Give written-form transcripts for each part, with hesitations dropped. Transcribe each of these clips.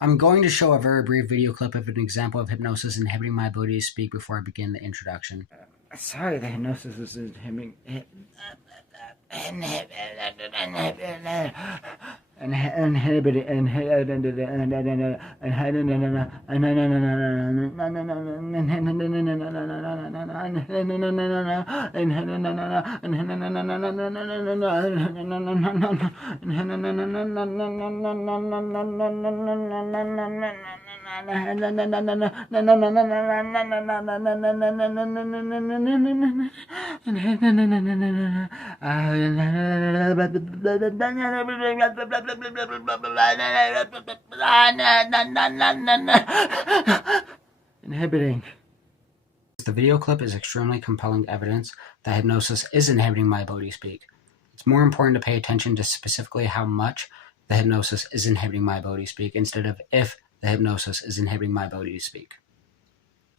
I'm going to show a very brief video clip of an example of hypnosis inhibiting my ability to speak before I begin the introduction. Sorry, the hypnosis was inhibiting. Inhibiting. The video clip is extremely compelling evidence that hypnosis is inhibiting my ability to speak. It's more important to pay attention to specifically how much the hypnosis is inhibiting my ability to speak instead of if the hypnosis is inhibiting my ability to speak.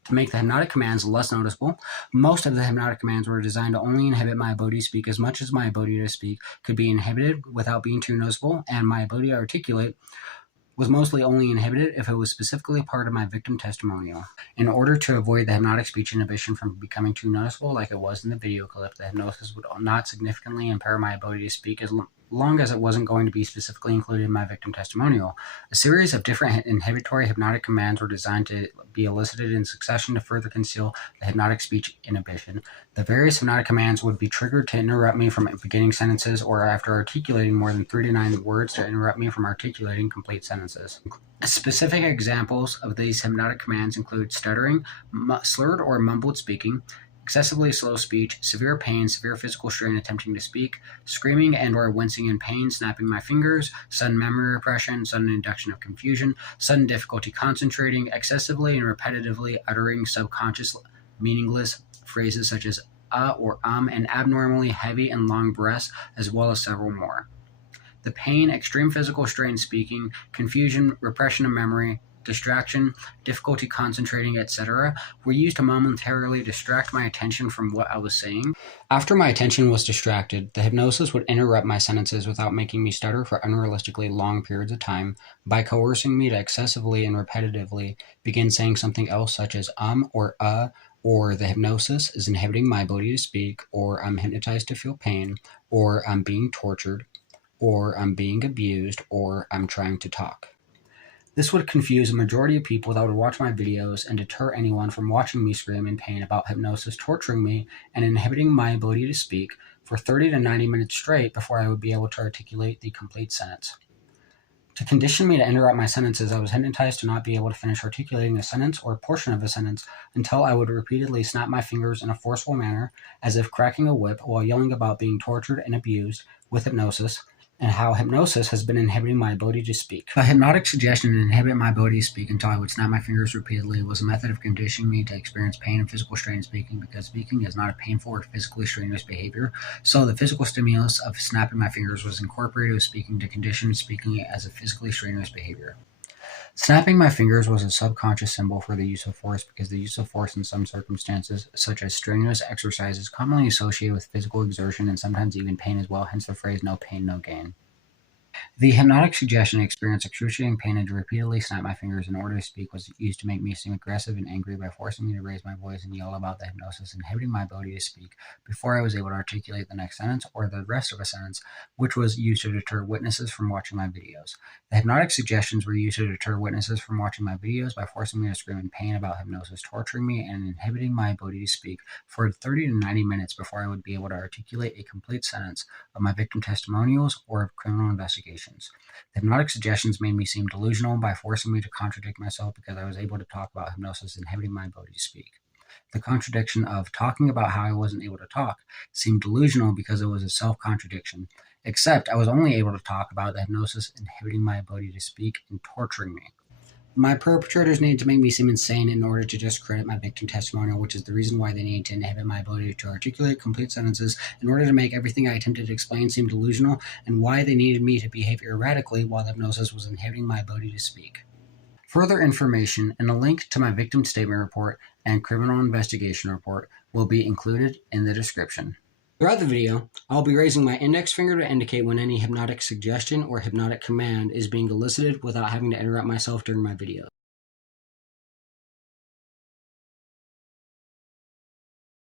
To make the hypnotic commands less noticeable, most of the hypnotic commands were designed to only inhibit my ability to speak as much as my ability to speak could be inhibited without being too noticeable, and my ability to articulate was mostly only inhibited if it was specifically part of my victim testimonial. In order to avoid the hypnotic speech inhibition from becoming too noticeable like it was in the video clip, the hypnosis would not significantly impair my ability to speak as long as it wasn't going to be specifically included in my victim testimonial. A series of different inhibitory hypnotic commands were designed to be elicited in succession to further conceal the hypnotic speech inhibition. The various hypnotic commands would be triggered to interrupt me from beginning sentences or after articulating more than 3 to 9 words to interrupt me from articulating complete sentences. Specific examples of these hypnotic commands include stuttering, slurred or mumbled speaking, excessively slow speech, severe pain, severe physical strain attempting to speak, screaming and or wincing in pain, snapping my fingers, sudden memory repression, sudden induction of confusion, sudden difficulty concentrating, excessively and repetitively uttering subconscious meaningless phrases such as or and abnormally heavy and long breaths, as well as several more. The pain, extreme physical strain speaking, confusion, repression of memory, distraction, difficulty concentrating, etc., were used to momentarily distract my attention from what I was saying. After my attention was distracted, the hypnosis would interrupt my sentences without making me stutter for unrealistically long periods of time by coercing me to excessively and repetitively begin saying something else such as or the hypnosis is inhibiting my ability to speak, or I'm hypnotized to feel pain, or I'm being tortured, or I'm being abused, or I'm trying to talk. This would confuse a majority of people that would watch my videos and deter anyone from watching me scream in pain about hypnosis torturing me and inhibiting my ability to speak for 30 to 90 minutes straight before I would be able to articulate the complete sentence. To condition me to interrupt my sentences, I was hypnotized to not be able to finish articulating a sentence or a portion of a sentence until I would repeatedly snap my fingers in a forceful manner, as if cracking a whip, while yelling about being tortured and abused with hypnosis, and how hypnosis has been inhibiting my ability to speak. A hypnotic suggestion to inhibit my ability to speak until I would snap my fingers repeatedly was a method of conditioning me to experience pain and physical strain in speaking, because speaking is not a painful or physically strenuous behavior, so the physical stimulus of snapping my fingers was incorporated with speaking to condition speaking as a physically strenuous behavior. Snapping my fingers was a subconscious symbol for the use of force, because the use of force in some circumstances, such as strenuous exercise, is commonly associated with physical exertion and sometimes even pain as well, hence the phrase "no pain, no gain." The hypnotic suggestion to experience excruciating pain and to repeatedly snap my fingers in order to speak was used to make me seem aggressive and angry by forcing me to raise my voice and yell about the hypnosis inhibiting my ability to speak before I was able to articulate the next sentence or the rest of a sentence, which was used to deter witnesses from watching my videos. The hypnotic suggestions were used to deter witnesses from watching my videos by forcing me to scream in pain about hypnosis torturing me and inhibiting my ability to speak for 30 to 90 minutes before I would be able to articulate a complete sentence of my victim testimonials or of criminal investigations. The hypnotic suggestions made me seem delusional by forcing me to contradict myself because I was able to talk about hypnosis inhibiting my ability to speak. The contradiction of talking about how I wasn't able to talk seemed delusional because it was a self-contradiction, except I was only able to talk about the hypnosis inhibiting my ability to speak and torturing me. My perpetrators needed to make me seem insane in order to discredit my victim testimonial, which is the reason why they needed to inhibit my ability to articulate complete sentences in order to make everything I attempted to explain seem delusional, and why they needed me to behave erratically while the hypnosis was inhibiting my ability to speak. Further information and a link to my victim statement report and criminal investigation report will be included in the description. Throughout the video, I'll be raising my index finger to indicate when any hypnotic suggestion or hypnotic command is being elicited without having to interrupt myself during my video.